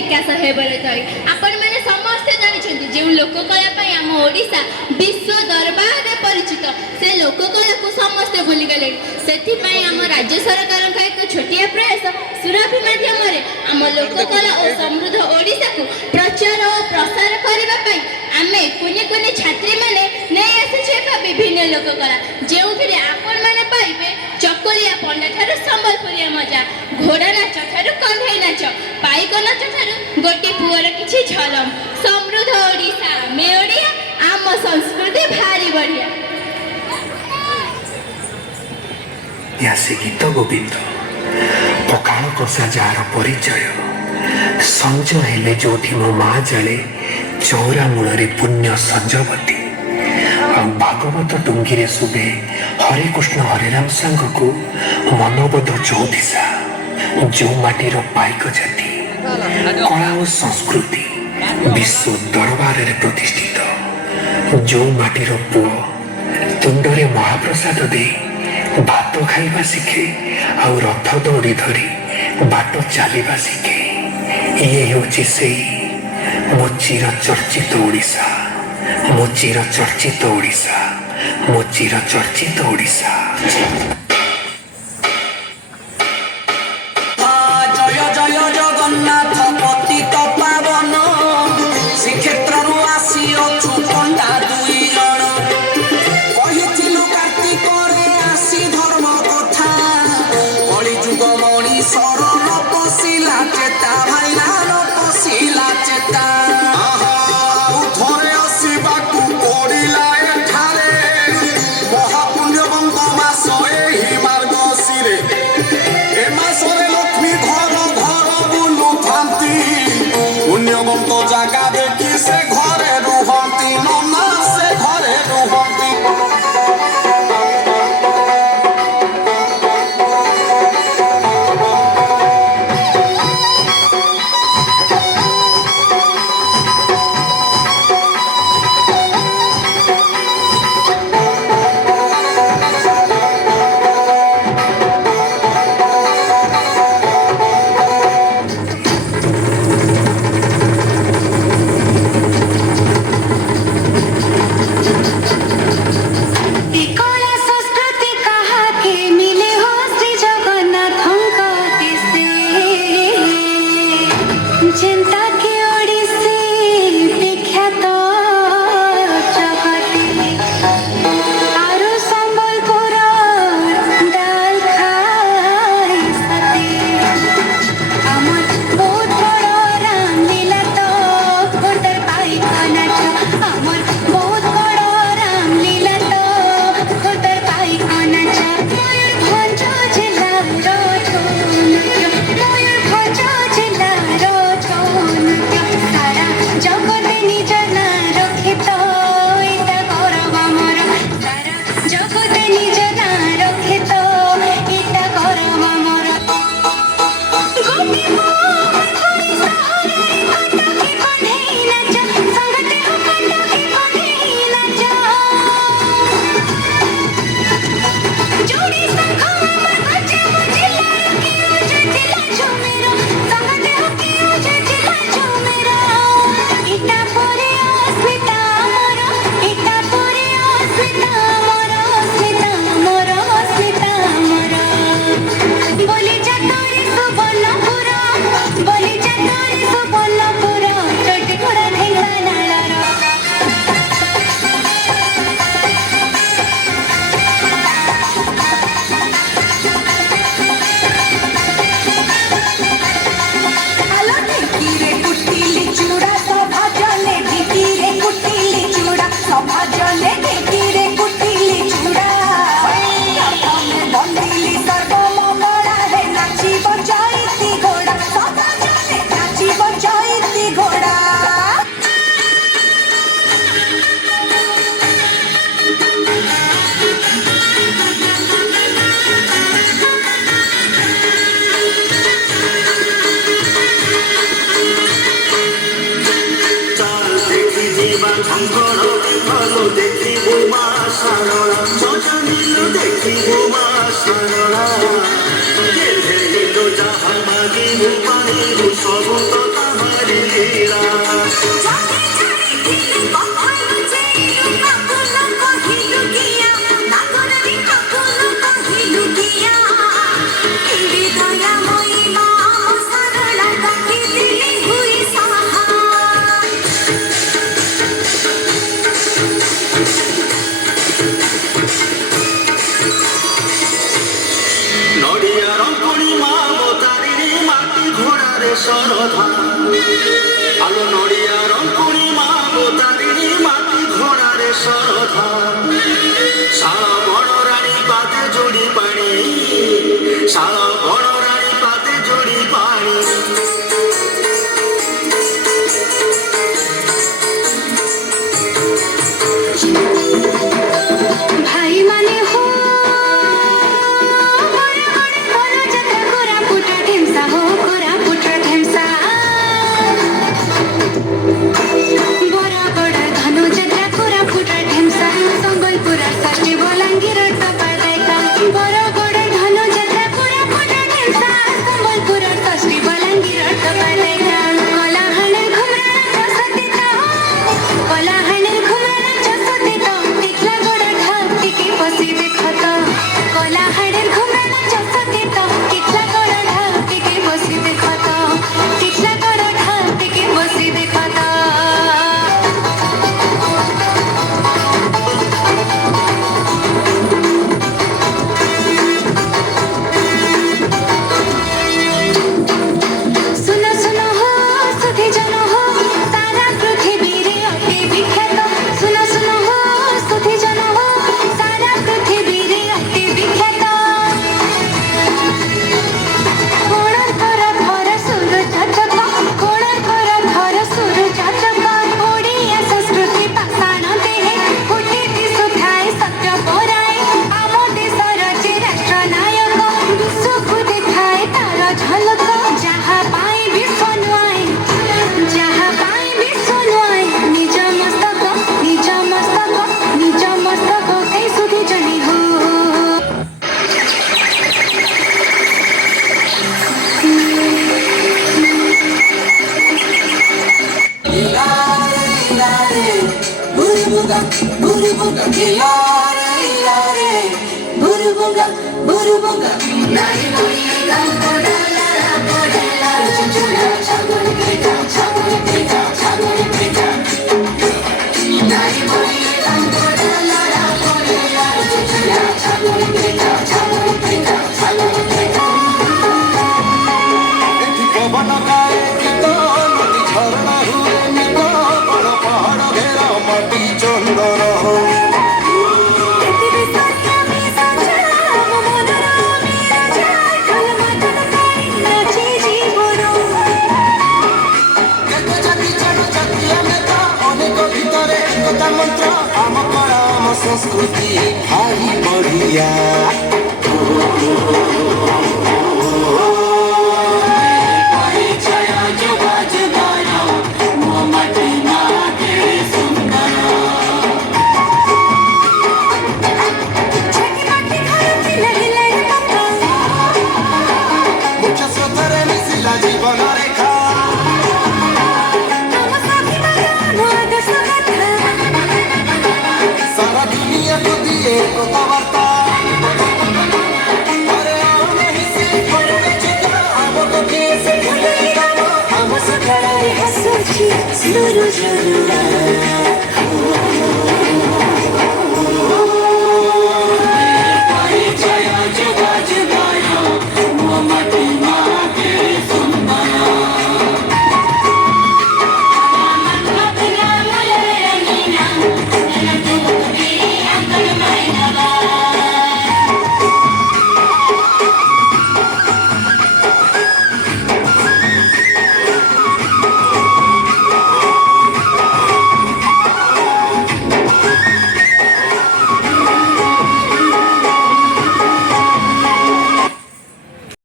विकास Haber थई आपण माने समस्त जानिछन्ति जे लोककला पई हम ओडिसा विश्व दरबार रे परिचित से लोककला को समस्त भूली गले सेथि पई हम राज्य सरकार का एक छोटिया प्रयास सुरभि माध्यम रे हम लोककला और समृद्ध ओडिसा को प्रचार और प्रसार करबा पई आमे कोने कोने छात्री माने नै आसे विभिन्न लोककला जेउथिरे आपण माने पाइबे चकोलिया पंडा ठारू संबलपुरिया मजा घोड़ा नाच ठारू कंधे नाच पाइक नाच ठारू गोटे पुअर किछि झलम समृद्ध ओडिसा मे ओडिया आम संस्कृति भारी बढ़िया यासे गीत गोविंद पकाल कषा जार परिचय संज हेले जोठी मो माँ जले चौरा मूल पुण्य संजवती भागवत टुंगी शुभे हरे कृष्ण हरे राम सांग को मनोबोध चौदिशा जो माटीर पाइक जाति कला और संस्कृति विश्व दरबार रे प्रतिष्ठित जो माटीर पुओ तुंडरे महाप्रसाद दे भात खाइबा शिखे आ रथ दौड़ी धरी बाट चलवा शिखे ये होची सेई मो चिर चर्चित ओडिशा मो चिर चर्चित ओडिशा मो चिर चर्चित ओडिशा जय जय जगन्नाथ पतित पावन श्रीक्षेत्रु आसी अछु पंडा दुई जण कहिथिलु कार्तिक रे आसी धर्म कथा कଳି जुग मणिषर न पसिला चेता भाइना न पसिला चेता पुण्यवंत जगह देखी से घरे रुहती नना से घरे रुहती Sarala, हरि लीला नड़िया रंकुणी माँ तारिणी माटी घोड़ारे सरधा आलो नड़िया रंकुणी माँ तारिणी माटी घोड़ारे सरधा शाल बड़ रानी पाते जोड़ी पानी शाल बड़ रानी पाते जोड़ी पानी भाई माने हो बड़े बड़े बोलो जत्रा कोरापुट ढेमसा हो कोरापुट ढेमसा बड़ा बड़ा धनु जत्रा कोरापुट ढेमसा संबलपुर षष्ठी बलांगीर टपाडाइका बड़ा बड़ा धनु जत्रा कोरापुट ढेमसा संबलपुर षष्ठी बलांगीर टपाडाइका कलाहाणे घुमराणा जसतीता कलाहाणे घुमराणा जसतीता टिकला गोड़ा ढाक टिके बसी देखत कलाहाणे घुमराणा जसतीता टिकला गोड़ा ढाक टिके बसी देखत टिकला गोड़ा ढाक टिके बसी देखत सुनो सुनो हो सुधी जन हो सारा पृथ्वी रे अति विख्यात सुनो सुनो हो सुधी जन हो सारा पृथ्वी रे अति विख्यात कोणार्कर धर सुर जातक कोणार्कर धर सुर जातक ओडिया संस्कृति पाषाण देहे फुटी दिशुଥାଏ सत्य पराए आम देशर जे राष्ट्र नायक विश्वକୁ देखाए तार झलक जहाँ पाए विश्व नुआए जहाँ पाए विश्व नुआए निज मस्तक कई सुधी जनी हो पवन गाए गीत नदी झरना हुए नित बड़ पहाड़ घेरा माटी चंदन हो केते जाति छाड़ जाति नेता अनेक भितरे एकता मंत्र आम कला आम संस्कृति भारी बढ़िया मुख्य स्रोतरे मिशिला जीवन रेखा सारा दुनिया को दिए कथावार्ता अरे आओ नहीं से पड़े चिता हमको कैसे भूलेगा हम सखड़ा रे हंसुची सुरु जरूरा